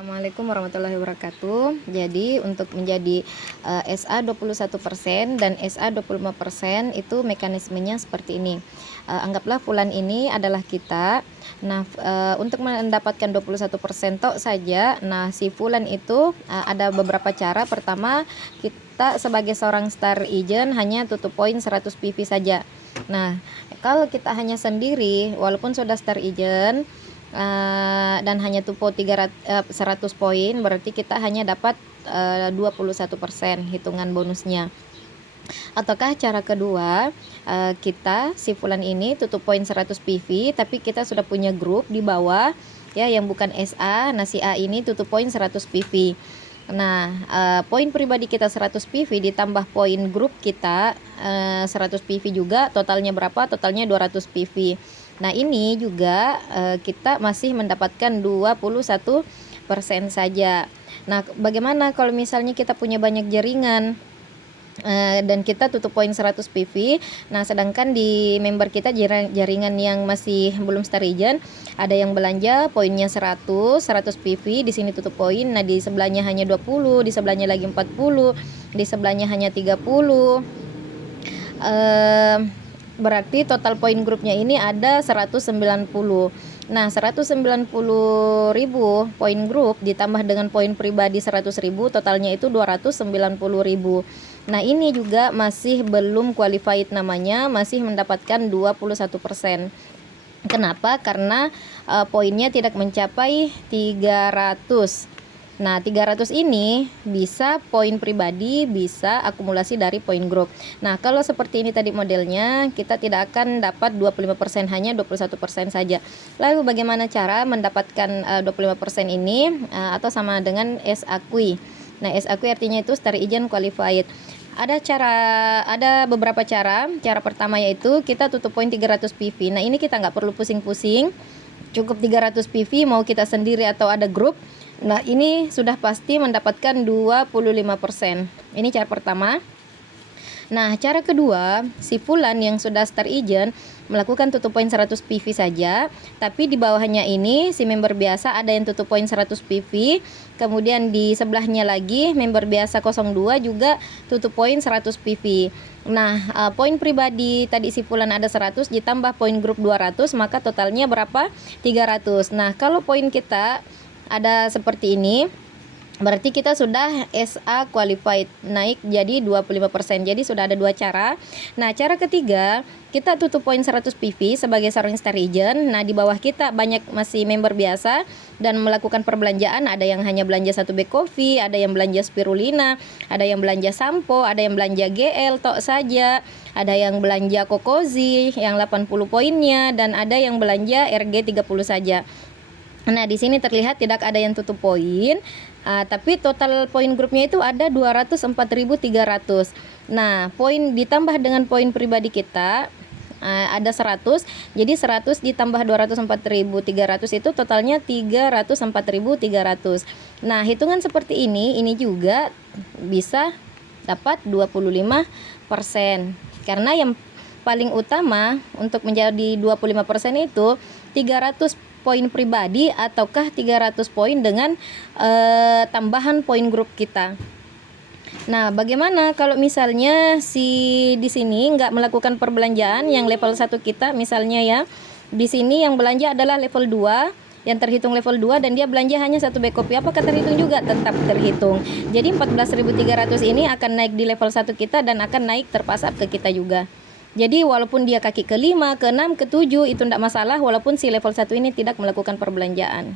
Assalamualaikum warahmatullahi wabarakatuh. Jadi untuk menjadi SA 21% dan SA 25% itu mekanismenya seperti ini. Anggaplah Fulan ini adalah kita. Nah, untuk mendapatkan 21% tok saja, nah si Fulan itu ada beberapa cara. Pertama, kita sebagai seorang star agent hanya tutup poin 100 PV saja. Nah, kalau kita hanya sendiri walaupun sudah star agent dan hanya tupo 100 poin, berarti kita hanya dapat 21% hitungan bonusnya. Ataukah cara kedua, kita si Fulan ini tutup poin 100 PV tapi kita sudah punya grup di bawah ya yang bukan SA. Nah si A ini tutup poin 100 PV. Nah, poin pribadi kita 100 PV ditambah poin grup kita 100 PV juga, totalnya berapa? Totalnya 200 PV. Nah, ini juga kita masih mendapatkan 21% saja. Nah, bagaimana kalau misalnya kita punya banyak jaringan dan kita tutup poin 100 PV. Nah, sedangkan di member kita jaringan yang masih belum star agent, ada yang belanja poinnya 100 PV, di sini tutup poin. Nah, di sebelahnya hanya 20, di sebelahnya lagi 40, di sebelahnya hanya 30. Berarti total poin grupnya ini ada 190. Nah, 190.000 poin grup ditambah dengan poin pribadi 100.000, totalnya itu 290.000. Nah, ini juga masih belum qualified namanya, masih mendapatkan 21%. Kenapa? Karena poinnya tidak mencapai 300. Nah, 300 ini bisa poin pribadi, bisa akumulasi dari poin grup. Nah, kalau seperti ini tadi modelnya, kita tidak akan dapat 25%, hanya 21% saja. Lalu bagaimana cara mendapatkan 25% ini atau sama dengan SAQUI? Nah, SAQUI artinya itu Star Agent Qualified. Ada beberapa cara. Cara pertama yaitu kita tutup poin 300 PV. Nah, ini kita nggak perlu pusing-pusing. Cukup 300 PV mau kita sendiri atau ada grup. Nah, ini sudah pasti mendapatkan 25%. Ini cara pertama. Nah, cara kedua, si Fulan yang sudah star agent melakukan tutup poin 100 PV saja, tapi di bawahnya ini si member biasa ada yang tutup poin 100 PV, kemudian di sebelahnya lagi member biasa 02 juga tutup poin 100 PV. Nah, poin pribadi tadi si Fulan ada 100 ditambah poin grup 200, maka totalnya berapa? 300. Nah, kalau poin kita ada seperti ini, berarti kita sudah SA qualified, naik jadi 25%. Jadi sudah ada dua cara. Nah, cara ketiga, kita tutup poin 100 PV sebagai seorang star agent. Nah, di bawah kita banyak masih member biasa dan melakukan perbelanjaan. Ada yang hanya belanja 1 bag coffee, ada yang belanja spirulina, ada yang belanja sampo, ada yang belanja GL tok saja, ada yang belanja kokozi yang 80 poinnya, dan ada yang belanja RG 30 saja. Nah, di sini terlihat tidak ada yang tutup poin, tapi total poin grupnya itu ada 204.300. Nah, poin ditambah dengan poin pribadi kita ada 100, jadi 100 ditambah 204.300 itu totalnya 304.300. Nah, hitungan seperti ini juga bisa dapat 25%. Karena yang paling utama untuk menjadi 25% itu 300 poin pribadi ataukah 300 poin dengan tambahan poin grup kita. Nah, bagaimana kalau misalnya si di sini nggak melakukan perbelanjaan yang level 1 kita, misalnya ya, di sini yang belanja adalah level 2, yang terhitung level 2 dan dia belanja hanya 1 bag kopi, apakah terhitung juga? Tetap terhitung. Jadi 14.300 ini akan naik di level 1 kita dan akan naik terpasap ke kita juga. Jadi walaupun dia kaki ke-5, ke-6, ke-7 itu tidak masalah walaupun si level 1 ini tidak melakukan perbelanjaan.